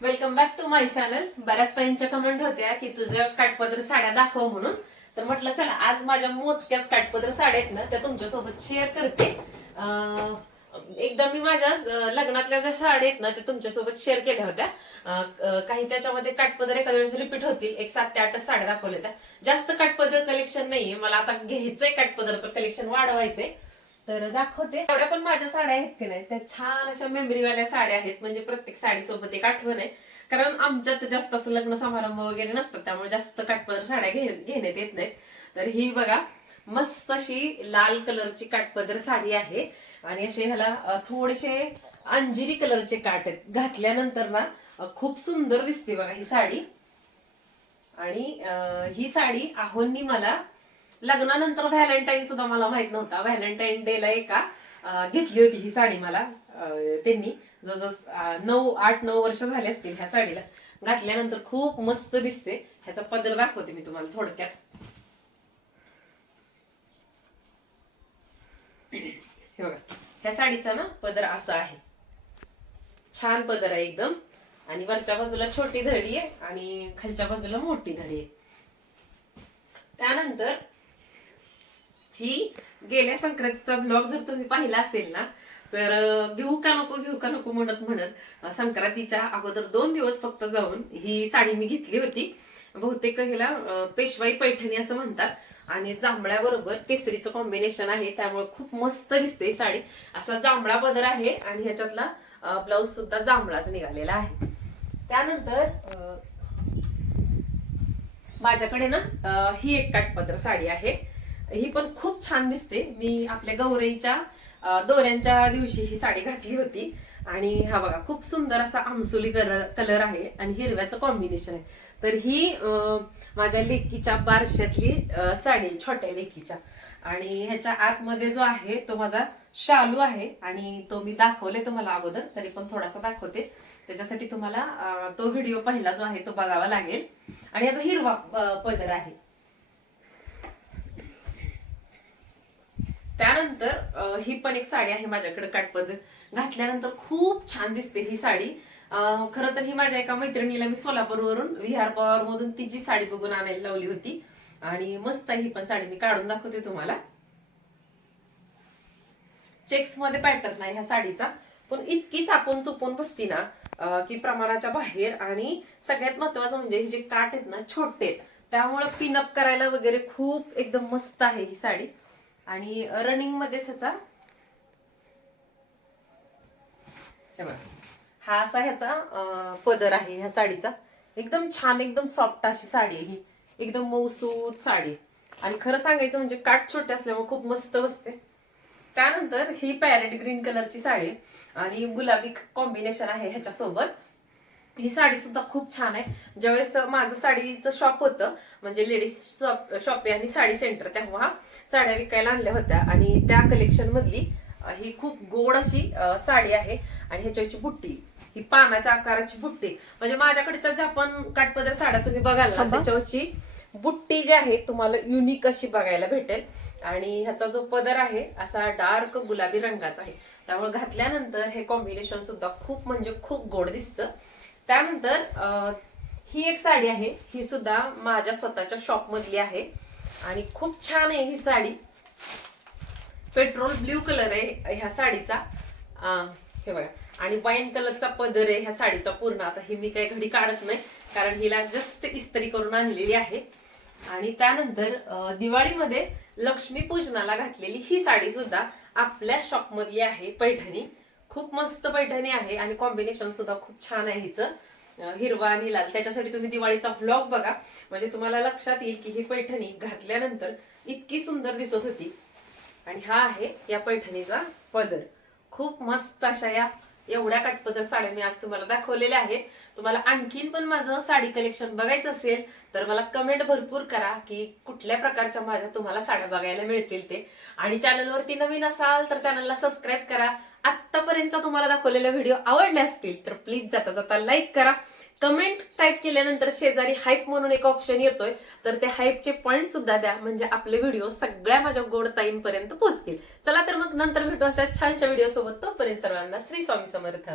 Welcome back to my channel. बऱ्याच ताईंच्या comment होत्या की तुझ्या काठपदर साड्या दाखव म्हणून. तर म्हटलं चला आज माझ्या मोजक्याच काठपदर साड्या आहेत ना त्या तुमच्यासोबत शेअर करते. एकदा मी माझ्या लग्नातल्या ज्या साड्या आहेत ना त्या तुमच्यासोबत शेअर केल्या होत्या. काही त्याच्यामध्ये काठपदर एखाद्या वेळेस रिपीट होतील. एक 7 ते 8 साड्या दाखवल्या होत्या. जास्त काठपदर कलेक्शन नाहीये, मला आता घ्यायचंय काठपदरचं कलेक्शन वाढवायचंय. तर दाखवते. एवढ्या पण माझ्या साड्या आहेत की नाही त्या छान अशा मेमरीवाल्या साड्या आहेत. म्हणजे प्रत्येक साडीसोबत एक आठवण आहे. कारण आमच्यात जास्त असं लग्न समारंभ वगैरे नसतात त्यामुळे जास्त काठपदर साड्या घेण्यात येत नाहीत. तर ही बघा मस्त अशी लाल कलरची काठपदर साडी आहे. आणि असे ह्याला थोडेसे अंजिरी कलरचे काठ आहेत. घातल्यानंतर ना खूप सुंदर दिसते बघा ही साडी. आणि ही साडी आहोंनी मला लग्नानंतर व्हॅलेंटाईन सुद्धा मला माहित नव्हता. व्हॅलेंटाईन डे ला एका घेतली होती ही साडी मला. त्यांनी जवळजवळ 8-9 वर्ष झाले असतील ह्या साडीला. घातल्यानंतर खूप मस्त दिसते. ह्याचा पदर दाखवते मी तुम्हाला थोडक्यात. हे बघा ह्या साडीचा ना पदर असा आहे. छान पदर आहे एकदम. आणि वरच्या बाजूला छोटी धडी आहे आणि खालच्या बाजूला मोठी धडी आहे. त्यानंतर ही गेल्या संक्रांतीचा ब्लॉग जर तुम्ही पाहिला असेल ना तर घेऊ का नको म्हणत म्हणत संक्रांतीच्या अगोदर 2 दिवस फक्त जाऊन ही साडी मी घेतली होती. बहुतेक हिला पेशवाई पैठणी असं म्हणतात. आणि जांभळ्याबरोबर केसरीचं कॉम्बिनेशन आहे त्यामुळे खूप मस्त दिसते साडी. असा जांभळा पदर आहे आणि ह्याच्यातला ब्लाऊज सुद्धा जांभळाच निघालेला आहे. त्यानंतर माझ्याकडे ना ही एक काठपदर साडी आहे. ही पण खूप छान दिसते. मी आपल्या गौरीच्या दोऱ्यांच्या दिवशी ही साडी घातली होती. आणि हा बघा खूप सुंदर असा आमसुली कलर आहे आणि हिरव्याचं कॉम्बिनेशन आहे. तर ही माझ्या लेकीच्या बारशातली साडी, छोट्या लेकीच्या. आणि ह्याच्या आतमध्ये जो आहे तो माझा शालू आहे आणि तो मी दाखवले तुम्हाला अगोदर, तरी पण थोडासा दाखवते. त्याच्यासाठी तुम्हाला तो व्हिडिओ पहिला जो आहे तो बघावा लागेल. आणि याचा हिरवा पदर आहे. त्यानंतर ही पण एक साडी आहे माझ्याकडे काठपदर. घातल्यानंतर खूप छान दिसते ही साडी. खरं तर ही माझ्या एका मैत्रिणीला मी सोलापूरवरून विहार पॉवर मधून तिची साडी बघून आणायला लावली होती. आणि मस्त ही पण साडी मी काढून दाखवते तुम्हाला. चेक्स मध्ये पॅटर्न आहे ह्या साडीचा. पण इतकी चापून चुपून बसती ना की प्रमाणाच्या बाहेर. आणि सगळ्यात महत्वाचं म्हणजे जे काठ आहेत ना छोटे आहेत त्यामुळे पिनअप करायला वगैरे खूप एकदम मस्त आहे ही साडी. आणि रनिंग मध्येच ह्याचा हा असा ह्याचा पदर आहे ह्या साडीचा. एकदम छान एकदम सॉफ्ट अशी साडी आहे ही. एकदम मऊसूत साडी. आणि खरं सांगायचं म्हणजे काठ छोटे असल्यामुळे खूप मस्त बसते. त्यानंतर ही पॅरेट ग्रीन कलरची साडी आणि गुलाबी कॉम्बिनेशन आहे ह्याच्यासोबत. ही साडी सुद्धा खूप छान आहे. ज्यावेळेस माझं साडीचं शॉप होतं म्हणजे लेडीज शॉप आहे आणि साडी सेंटर, तेव्हा साड्या विकायला आणल्या होत्या. आणि त्या कलेक्शन मधली ही खूप गोड अशी साडी आहे. आणि ह्याच्यावरची बुट्टी ही पानाच्या आकाराची बुट्टी. म्हणजे माझ्याकडच्या ज्या पण काठपदर साड्या तुम्ही बघाल ना त्याच्यावरची बुट्टी जी आहे तुम्हाला युनिक अशी बघायला भेटेल. आणि ह्याचा जो पदर आहे असा डार्क गुलाबी रंगाचा आहे. त्यामुळे घातल्यानंतर हे कॉम्बिनेशन सुद्धा खूप म्हणजे खूप गोड दिसतं. त्यानंतर ही एक साडी आहे. ही सुद्धा माझ्या स्वतःच्या शॉप मधली आहे आणि खूप छान आहे ही साडी. पेट्रोल ब्ल्यू कलर आहे ह्या साडीचा. हे बघा. आणि वाईन कलरचा पदर आहे ह्या साडीचा पूर्ण. आता ही मी काही घडी काढत नाही कारण हिला जस्ट इस्त्री करून आणलेली आहे. आणि त्यानंतर दिवाळीमध्ये लक्ष्मी पूजनाला घातलेली ही साडी सुद्धा आपल्या शॉप मधली आहे. पैठणी खूप मस्त पैठणी आहे आणि कॉम्बिनेशन सुद्धा खूप छान आहे हिचं, हिरवा आणि लाल. त्याच्यासाठी तुम्ही दिवाळीचा व्लॉग बघा म्हणजे तुम्हाला लक्षात येईल की ही पैठणी घातल्यानंतर इतकी सुंदर दिसत होती. आणि हा आहे या पैठणीचा पदर. खूप मस्त अशा या एवढ्या काठपदर साड्या मी आज तुम्हाला दाखवलेल्या आहेत. तुम्हाला आणखीन पण माझं साडी कलेक्शन बघायचं असेल तर मला कमेंट भरपूर करा की कुठल्या प्रकारच्या माझ्या तुम्हाला साड्या बघायला मिळतील ते. आणि चॅनलवरती नवीन असाल तर चॅनलला सबस्क्राईब करा. आतापर्यंत तुम्हाला दाखवलेले व्हिडिओ आवडले असतील तर प्लीज जाता जाता लाईक करा. कमेंट टाईप केल्यानंतर शेजारी हाईप म्हणून एक ऑप्शन येतोय तर ते हाईपचे पॉइंट सुद्धा द्या म्हणजे आपले व्हिडिओ सगळ्या माझ्या गोड ताईंपर्यंत पोहोचतील. चला तर मग नंतर भेटू अशा छानशा व्हिडिओ सोबत. तोपर्यंत सर्वांना श्री स्वामी समर्थ.